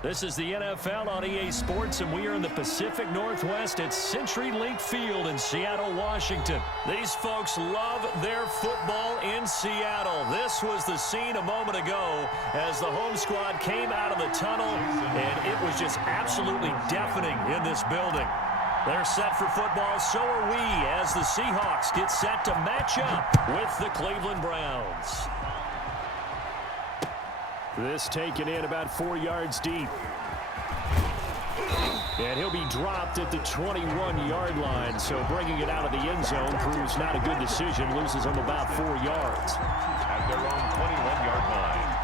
This is the NFL on EA Sports, and we are in the Pacific Northwest at CenturyLink Field in Seattle, Washington. These folks love their football in Seattle. This was the scene a moment ago as the home squad came out of the tunnel, and it was just absolutely deafening in this building. They're set for football, so are we, as the Seahawks get set to match up with the Cleveland Browns. This taken in about 4 yards deep. And he'll be dropped at the 21-yard line, so bringing it out of the end zone proves not a good decision, loses him about 4 yards. At their own 21-yard line.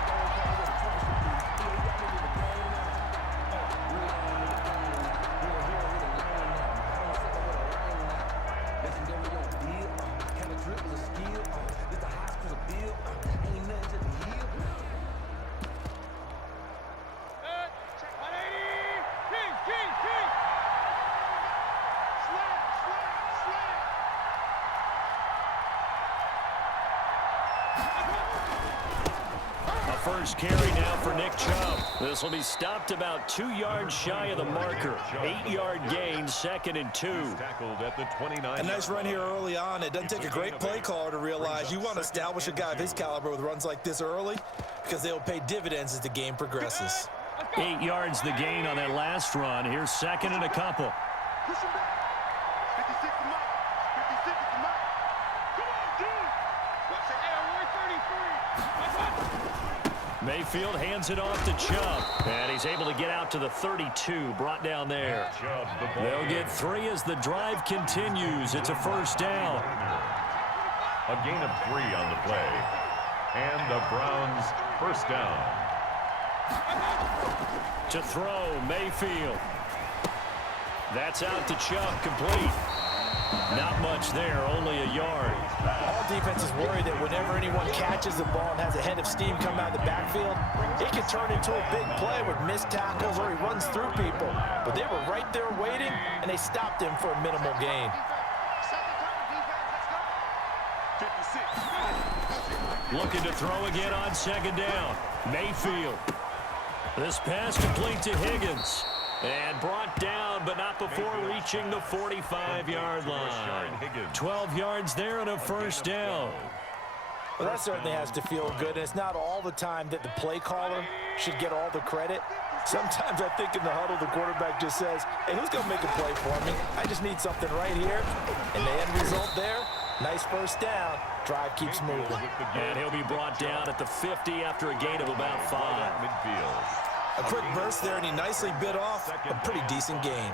First carry now for Nick Chubb. This will be stopped about 2 yards shy of the marker. 8-yard gain, 2nd and 2. Tackled at the 29. A nice run here early on. It doesn't take a great play caller to realize you want to establish a guy of his caliber with runs like this early because they'll pay dividends as the game progresses. 8 yards the gain on that last run. Here's 2nd and a couple. Mayfield hands it off to Chubb, and he's able to get out to the 32, brought down there. They'll get 3 as the drive continues. It's a first down. A gain of 3 on the play, and the Browns first down. To throw, Mayfield. That's out to Chubb, complete. Not much there, only a yard. All defenses worry that whenever anyone catches the ball and has a head of steam come out of the backfield, it can turn into a big play with missed tackles or he runs through people. But they were right there waiting, and they stopped him for a minimal gain. Looking to throw again on 2nd down. Mayfield. This pass complete to Higgins. And brought down, but not before reaching the 45-yard line. 12 yards there and a first down. Well, that certainly has to feel good, and it's not all the time that the play caller should get all the credit. Sometimes I think in the huddle, the quarterback just says, hey, who's going to make a play for me? I just need something right here. And the end result there, nice first down. Drive keeps moving. And he'll be brought down at the 50 after a gain of about 5. Midfield. A quick burst there, and he nicely bit off a pretty decent gain.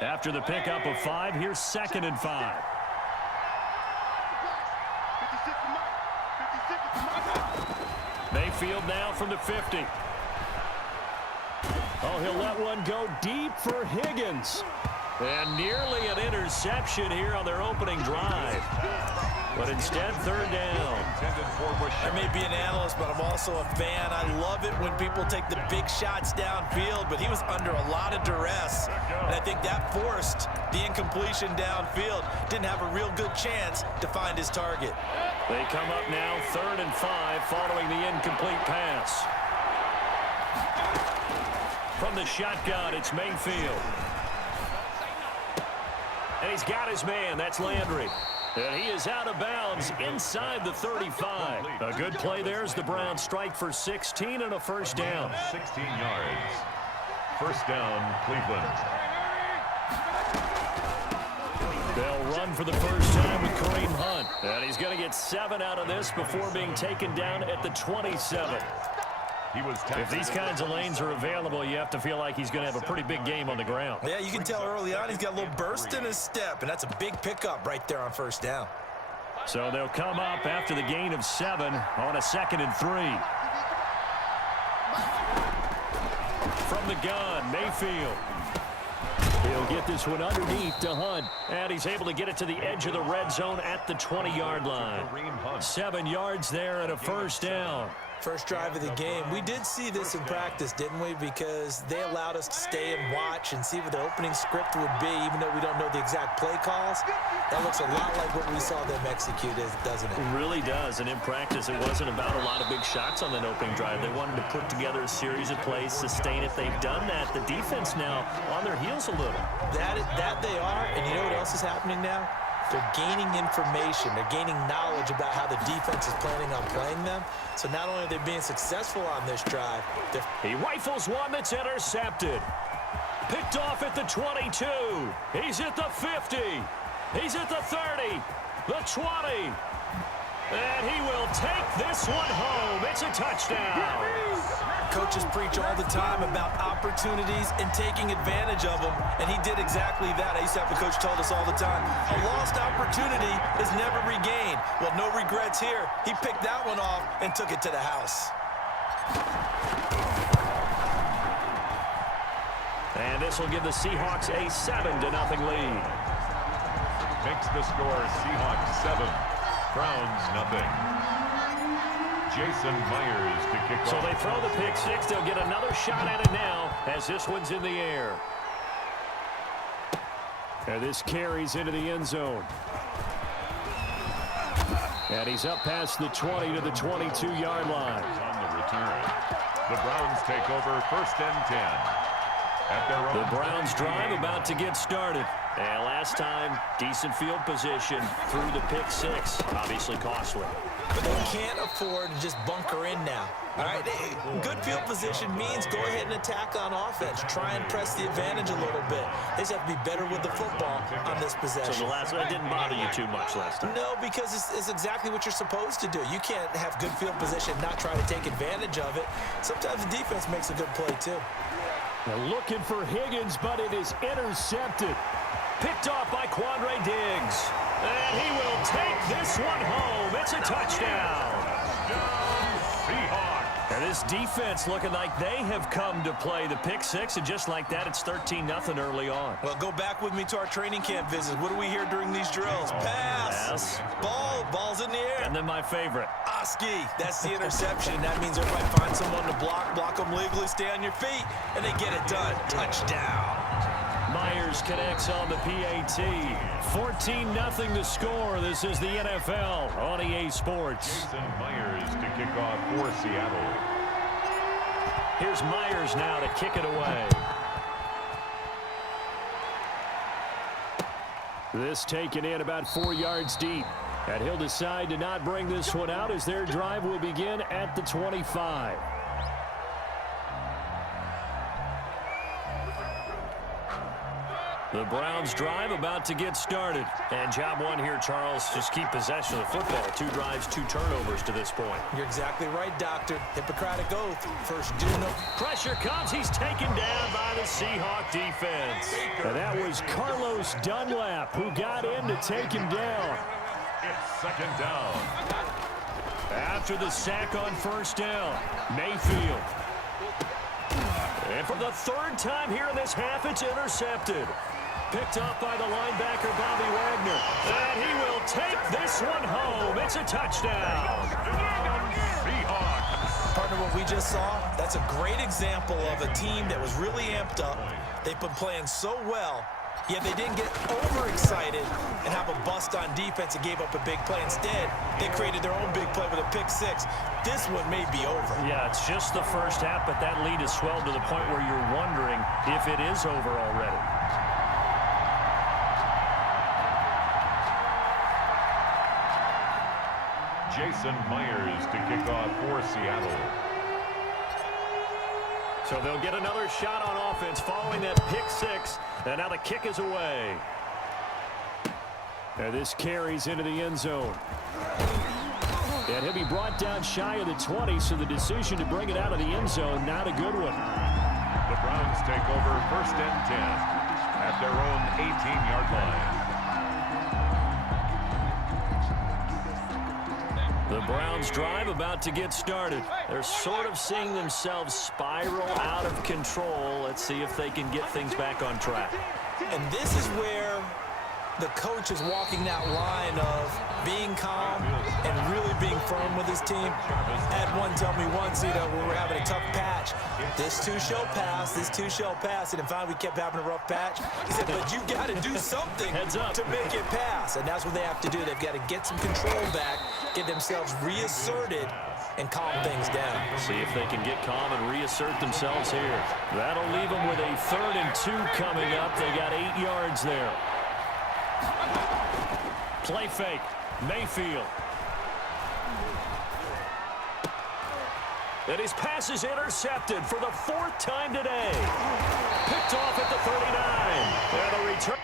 After the pickup of 5, here's 2nd and 5. Mayfield now from the 50. Oh, he'll let one go deep for Higgins. And nearly an interception here on their opening drive. But instead, 3rd down. I may be an analyst, but I'm also a fan. I love it when people take the big shots downfield, but he was under a lot of duress. And I think that forced the incompletion downfield. Didn't have a real good chance to find his target. They come up now 3rd and 5 following the incomplete pass. From the shotgun, it's Mayfield. And he's got his man. That's Landry. And he is out of bounds inside the 35. A good play there as the Browns strike for 16 and a first down. 16 yards. First down, Cleveland. They'll run for the first time with Kareem Hunt. And he's going to get 7 out of this before being taken down at the 27. If these kinds of lanes are available, you have to feel like he's going to have a pretty big game on the ground. Yeah, you can tell early on he's got a little burst in his step, and that's a big pickup right there on first down. So they'll come up after the gain of 7 on a 2nd and 3. From the gun, Mayfield. He'll get this one underneath to Hunt, and he's able to get it to the edge of the red zone at the 20-yard line. 7 yards there and a first down. First drive of the game. We did see this in practice, didn't we? Because they allowed us to stay and watch and see what the opening script would be, even though we don't know the exact play calls. That looks a lot like what we saw them execute, doesn't it? It really does. And in practice, it wasn't about a lot of big shots on that opening drive. They wanted to put together a series of plays, sustain it. They've done that. The defense now on their heels a little. That they are. And you know what else is happening now? They're gaining information. They're gaining knowledge about how the defense is planning on playing them. So not only are they being successful on this drive, he rifles one that's intercepted. Picked off at the 22. He's at the 50. He's at the 30. The 20. And he will take this one home. It's a touchdown. Coaches preach all the time about opportunities and taking advantage of them, and he did exactly that. I used to have a coach told us all the time, a lost opportunity is never regained. Well, no regrets here. He picked that one off and took it to the house. And this will give the Seahawks a 7-0 lead. Makes the score Seahawks 7, Browns nothing. Jason Myers to kick off. So they throw the pick six. They'll get another shot at it now as this one's in the air. And this carries into the end zone. And he's up past the 20 to the 22-yard line. On the return. The Browns take over 1st and 10. At their own. The Browns drive about to get started. And last time, decent field position through the pick six. Obviously costly. But they can't afford to just bunker in now. All right, good field position means go ahead and attack on offense. Try and press the advantage a little bit. They just have to be better with the football on this possession. So the last one didn't bother you too much last time? No, because it's exactly what you're supposed to do. You can't have good field position and not try to take advantage of it. Sometimes the defense makes a good play, too. Now looking for Higgins, but it is intercepted. Picked off by Quandre Diggs. And he will take this one home. It's a touchdown. Seahawks. And this defense looking like they have come to play the pick six, and just like that, it's 13-0 early on. Well, go back with me to our training camp visit. What do we hear during these drills? Pass. Pass. Ball's in the air. And then my favorite. Oski, that's the interception. That means everybody find someone to block them legally, stay on your feet, and they get it done. Touchdown. Myers connects on the PAT. 14-0 the score. This is the NFL on EA Sports. Jason Myers to kick off for Seattle. Here's Myers now to kick it away. This taken in about 4 yards deep. And he'll decide to not bring this one out as their drive will begin at the 25. The Browns drive about to get started. And job one here, Charles, just keep possession of the football. 2 drives, 2 turnovers to this point. You're exactly right, Doctor. Hippocratic oath. First do no. Pressure comes. He's taken down by the Seahawk defense. And that was Carlos Dunlap who got in to take him down. It's 2nd down. After the sack on 1st down, Mayfield. And for the 3rd time here in this half, it's intercepted. Picked up by the linebacker, Bobby Wagner. And he will take this one home. It's a touchdown. Seahawks. Partner, what we just saw, that's a great example of a team that was really amped up. They've been playing so well, yet they didn't get overexcited and have a bust on defense and gave up a big play. Instead, they created their own big play with a pick six. This one may be over. Yeah, it's just the first half, but that lead has swelled to the point where you're wondering if it is over already. Jason Myers to kick off for Seattle. So they'll get another shot on offense following that pick six. And now the kick is away. And this carries into the end zone. And he'll be brought down shy of the 20, so the decision to bring it out of the end zone, not a good one. The Browns take over 1st and 10 at their own 18-yard line. The Browns drive about to get started. They're sort of seeing themselves spiral out of control. Let's see if they can get things back on track. And this is where the coach is walking that line of being calm and really being firm with his team. I had one tell me once, when we were having a tough patch, this too shall pass, this too shall pass, and finally we kept having a rough patch. He said, but you got to do something to make it pass, and that's what they have to do. They've got to get some control back, get themselves reasserted, and calm things down. See if they can get calm and reassert themselves here. That'll leave them with a 3rd and 2 coming up. They got 8 yards there. Play fake. Mayfield. And his pass is intercepted for the 4th time today. Picked off at the 39. And a return.